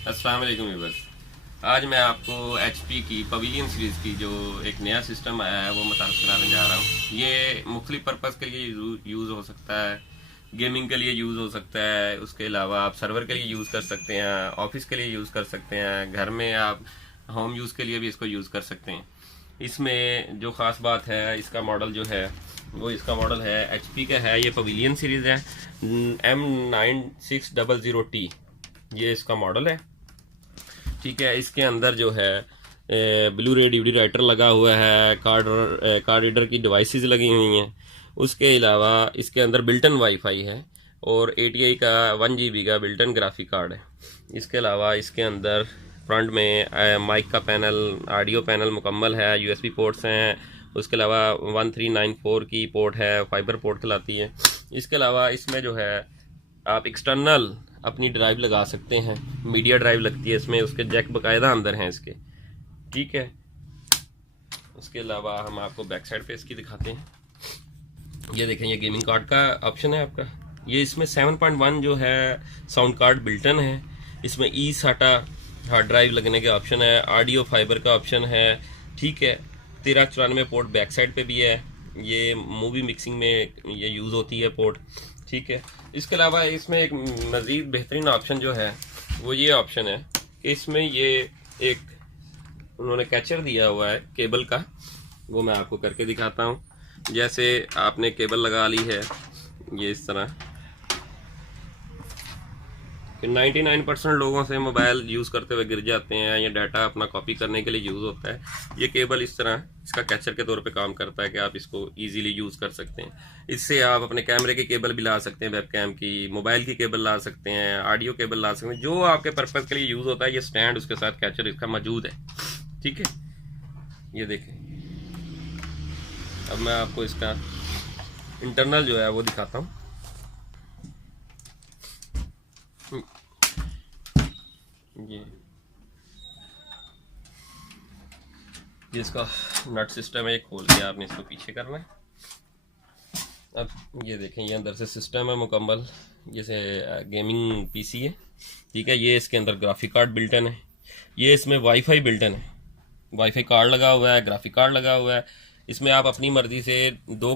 अस्सलाम वालेकुम व्यूअर्स। आज मैं आपको HP की पवेलियन सीरीज़ की जो एक नया सिस्टम आया है वो मुतारफ़ कराने जा रहा हूँ। ये मुख्तलिफ़ पर्पज़ के लिए यूज़ हो सकता है। गेमिंग के लिए यूज़ हो सकता है, उसके अलावा आप सर्वर के लिए यूज़ कर सकते हैं, ऑफिस के लिए यूज़ कर सकते हैं, घर में आप होम यूज़ के लिए भी इसको यूज़ कर सकते हैं। इसमें जो ख़ास बात है, इसका मॉडल जो है वो इसका मॉडल है HP का है। ये पवेलियन सीरीज़ है, M9600T ये इसका मॉडल है। ठीक है, इसके अंदर जो है ब्लू रे DVD राइटर लगा हुआ है, कार्ड रीडर की डिवाइसेस लगी हुई हैं। उसके अलावा इसके अंदर बिल्टन वाईफाई है और ATI का 1 GB का बिल्टन ग्राफिक कार्ड है। इसके अलावा इसके अंदर फ्रंट में माइक का पैनल, ऑडियो पैनल मुकम्मल है, USB पोर्ट्स हैं। उसके अलावा 1394 की पोर्ट है, फाइबर पोर्ट कहलाती है। इसके अलावा इसमें जो है आप एक्सटर्नल अपनी ड्राइव लगा सकते हैं, मीडिया ड्राइव लगती है इसमें, उसके जैक बाकायदा अंदर हैं इसके। ठीक है, उसके अलावा हम आपको बैक साइड पे इसकी दिखाते हैं। ये देखें, ये गेमिंग कार्ड का ऑप्शन है आपका। ये इसमें 7.1 जो है साउंड कार्ड बिल्टन है। इसमें SATA हार्ड ड्राइव लगने के ऑप्शन है, ऑडियो फाइबर का ऑप्शन है। ठीक है, 1394 पोर्ट बैक साइड पे भी है। ये मूवी मिक्सिंग में ये यूज़ होती है पोर्ट। ठीक है, इसके अलावा इसमें एक मज़ीद बेहतरीन ऑप्शन जो है वो ये ऑप्शन है कि इसमें ये एक उन्होंने कैचर दिया हुआ है केबल का, वो मैं आपको करके दिखाता हूँ। जैसे आपने केबल लगा ली है ये इस तरह, 99% लोगों से मोबाइल यूज़ करते हुए गिर जाते हैं या डाटा अपना कॉपी करने के लिए यूज़ होता है। ये केबल इस तरह इसका कैचर के तौर पे काम करता है कि आप इसको इजीली यूज़ कर सकते हैं। इससे आप अपने कैमरे की केबल भी ला सकते हैं, वेबकैम की, मोबाइल की केबल ला सकते हैं, ऑडियो केबल ला सकते हैं, जो आपके पर्पज़ के लिए यूज़ होता है। ये स्टैंड उसके साथ कैचर इसका मौजूद है। ठीक है, ये देखें। अब मैं आपको इसका इंटरनल जो है वो दिखाता हूँ। ये इसका नट सिस्टम है, ये खोल के आपने इसको पीछे करना है। अब ये देखें, ये अंदर से सिस्टम है मुकम्मल, जैसे गेमिंग PC है। ठीक है, ये इसके अंदर ग्राफिक कार्ड बिल्टन है। ये इसमें वाईफाई बिल्टन है, वाईफाई कार्ड लगा हुआ है, ग्राफिक कार्ड लगा हुआ है। इसमें आप अपनी मर्जी से दो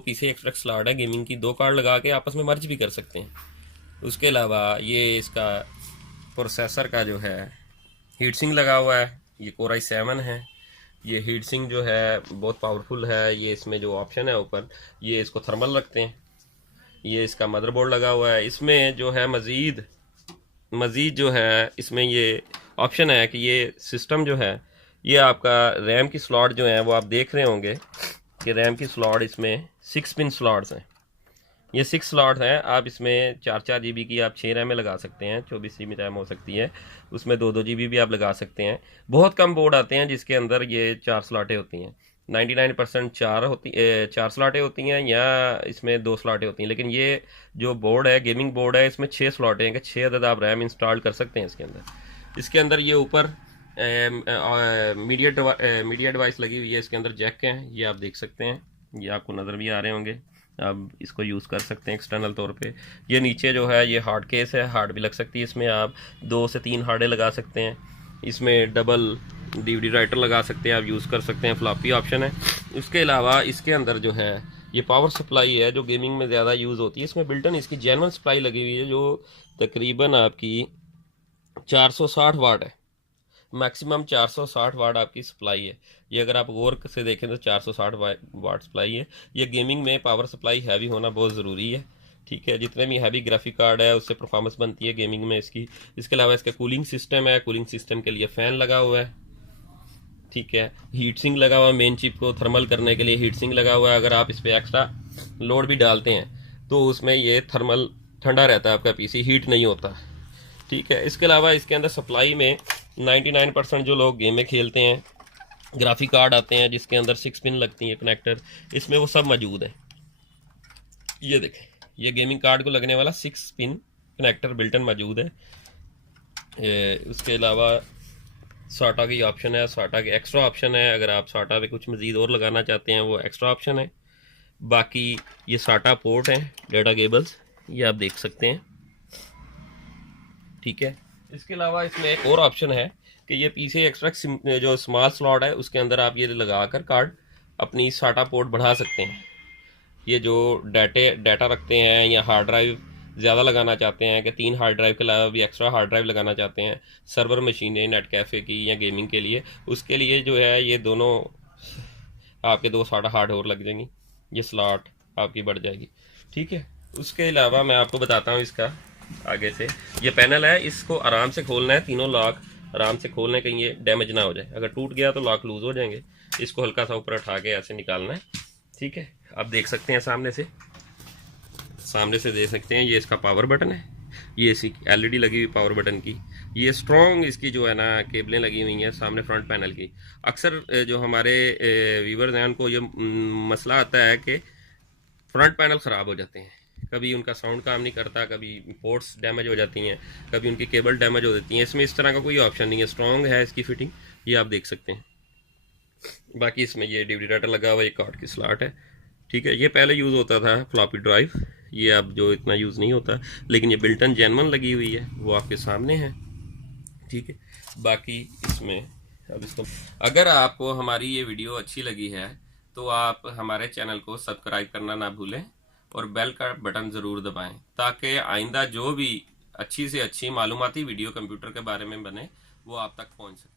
PC एक्सट्रा स्लॉट है गेमिंग की, 2 कार्ड लगा के आपस में मर्ज भी कर सकते हैं। उसके अलावा ये इसका प्रोसेसर का जो है हीट सिंक लगा हुआ है, ये Core i7 है। ये हीट सिंक जो है बहुत पावरफुल है। ये इसमें जो ऑप्शन है ऊपर, ये इसको थर्मल रखते हैं। ये इसका मदरबोर्ड लगा हुआ है। इसमें जो है मज़ीद जो है इसमें ये ऑप्शन है कि ये सिस्टम जो है ये आपका रैम की स्लॉट जो है वो आप देख रहे होंगे कि रैम की स्लॉट इसमें 6 पिन स्लॉट्स हैं। ये 6 स्लॉट हैं। आप इसमें 4 GB की आप 6 रैम में लगा सकते हैं, 24 GB रैम हो सकती है। उसमें 2 GB भी आप लगा सकते हैं। बहुत कम बोर्ड आते हैं जिसके अंदर ये 4 स्लॉटें होती हैं। 99% 4 स्लॉटें होती हैं या इसमें 2 स्लॉटें होती हैं। लेकिन ये जो बोर्ड है, गेमिंग बोर्ड है, इसमें 6 स्लॉटें हैं कि 6 अदद आप रैम इंस्टॉल कर सकते हैं इसके अंदर। इसके अंदर ये ऊपर मीडिया डिवाइस लगी हुई है। इसके अंदर जैक हैं, ये आप देख सकते हैं, ये आपको नज़र भी आ रहे होंगे। आप इसको यूज़ कर सकते हैं एक्सटर्नल तौर पे। ये नीचे जो है ये हार्ड केस है, हार्ड भी लग सकती है इसमें। आप 2 से 3 हार्डें लगा सकते हैं। इसमें डबल DVD राइटर लगा सकते हैं, आप यूज़ कर सकते हैं, फ्लॉपी ऑप्शन है। उसके अलावा इसके अंदर जो है ये पावर सप्लाई है जो गेमिंग में ज़्यादा यूज़ होती है। इसमें बिल्टन इसकी जेन्युइन सप्लाई लगी हुई है जो तकरीबन आपकी 460 वाट है। मैक्सिमम 460 वाट आपकी सप्लाई है। ये अगर आप गौर से देखें तो 460 वाट सप्लाई है। ये गेमिंग में पावर सप्लाई हैवी होना बहुत ज़रूरी है। ठीक है, जितने भी हैवी ग्राफिक कार्ड है उससे परफॉर्मेंस बनती है गेमिंग में इसकी। इसके अलावा इसका कूलिंग सिस्टम है, कूलिंग सिस्टम के लिए फ़ैन लगा हुआ है। ठीक है, हीट सिंक लगा हुआ है, मेन चिप को थर्मल करने के लिए हीट सिंक लगा हुआ है। अगर आप इस पर एक्स्ट्रा लोड भी डालते हैं तो उसमें ये थर्मल ठंडा रहता है, आपका PC हीट नहीं होता। ठीक है, इसके अलावा इसके अंदर सप्लाई में 99% जो लोग गेमें खेलते हैं, ग्राफिक कार्ड आते हैं जिसके अंदर 6 पिन लगती हैं कनेक्टर, इसमें वो सब मौजूद है। ये देखें, ये गेमिंग कार्ड को लगने वाला 6 पिन कनेक्टर बिल्टन मौजूद है। उसके अलावा साटा की ऑप्शन है, साटा के एक्स्ट्रा ऑप्शन है। अगर आप साटा पे कुछ मज़ीद और लगाना चाहते हैं वो एक्स्ट्रा ऑप्शन है। बाकी ये साटा पोर्ट हैं, डाटा केबल्स, ये आप देख सकते हैं। ठीक है, इसके अलावा इसमें एक और ऑप्शन है कि ये पीछे एक्स्ट्रा जो स्मॉल स्लॉट है उसके अंदर आप ये लगाकर कार्ड अपनी साटा पोर्ट बढ़ा सकते हैं। ये जो डाटा रखते हैं या हार्ड ड्राइव ज़्यादा लगाना चाहते हैं कि 3 हार्ड ड्राइव के अलावा भी एक्स्ट्रा हार्ड ड्राइव लगाना चाहते हैं सर्वर मशीनें नेट कैफ़े की या गेमिंग के लिए, उसके लिए जो है ये दोनों आपके 2 साटा हार्ड और लग जाएंगी, ये स्लॉट आपकी बढ़ जाएगी। ठीक है, उसके अलावा मैं आपको बताता हूँ इसका आगे से, ये पैनल है, इसको आराम से खोलना है, तीनों लॉक आराम से खोलने, कहीं ये डैमेज ना हो जाए। अगर टूट गया तो लॉक लूज हो जाएंगे। इसको हल्का सा ऊपर उठा के ऐसे निकालना है। ठीक है, आप देख सकते हैं सामने से देख सकते हैं, ये इसका पावर बटन है, ये इसकी एलईडी लगी हुई पावर बटन की, ये स्ट्रॉन्ग इसकी जो है ना केबलें लगी हुई हैं सामने फ्रंट पैनल की। अक्सर जो हमारे व्यूवर्स हैं उनको ये मसला आता है कि फ्रंट पैनल ख़राब हो जाते हैं, कभी उनका साउंड काम नहीं करता, कभी पोर्ट्स डैमेज हो जाती हैं, कभी उनकी केबल डैमेज हो जाती हैं। इसमें इस तरह का कोई ऑप्शन नहीं है, स्ट्रॉन्ग है इसकी फिटिंग, ये आप देख सकते हैं। बाकी इसमें ये डीवीडी राइटर लगा हुआ, ये कार्ड की स्लॉट है। ठीक है, ये पहले यूज़ होता था फ्लॉपी ड्राइव, ये अब जो इतना यूज़ नहीं होता, लेकिन ये बिल्टन जेनवन लगी हुई है, वो आपके सामने है। ठीक है, बाकी इसमें अब इसको, अगर आपको हमारी ये वीडियो अच्छी लगी है तो आप हमारे चैनल को सब्सक्राइब करना ना भूलें और बेल का बटन ज़रूर दबाएं, ताकि आइंदा जो भी अच्छी से अच्छी मालूमाती वीडियो कंप्यूटर के बारे में बने वो आप तक पहुंच सके।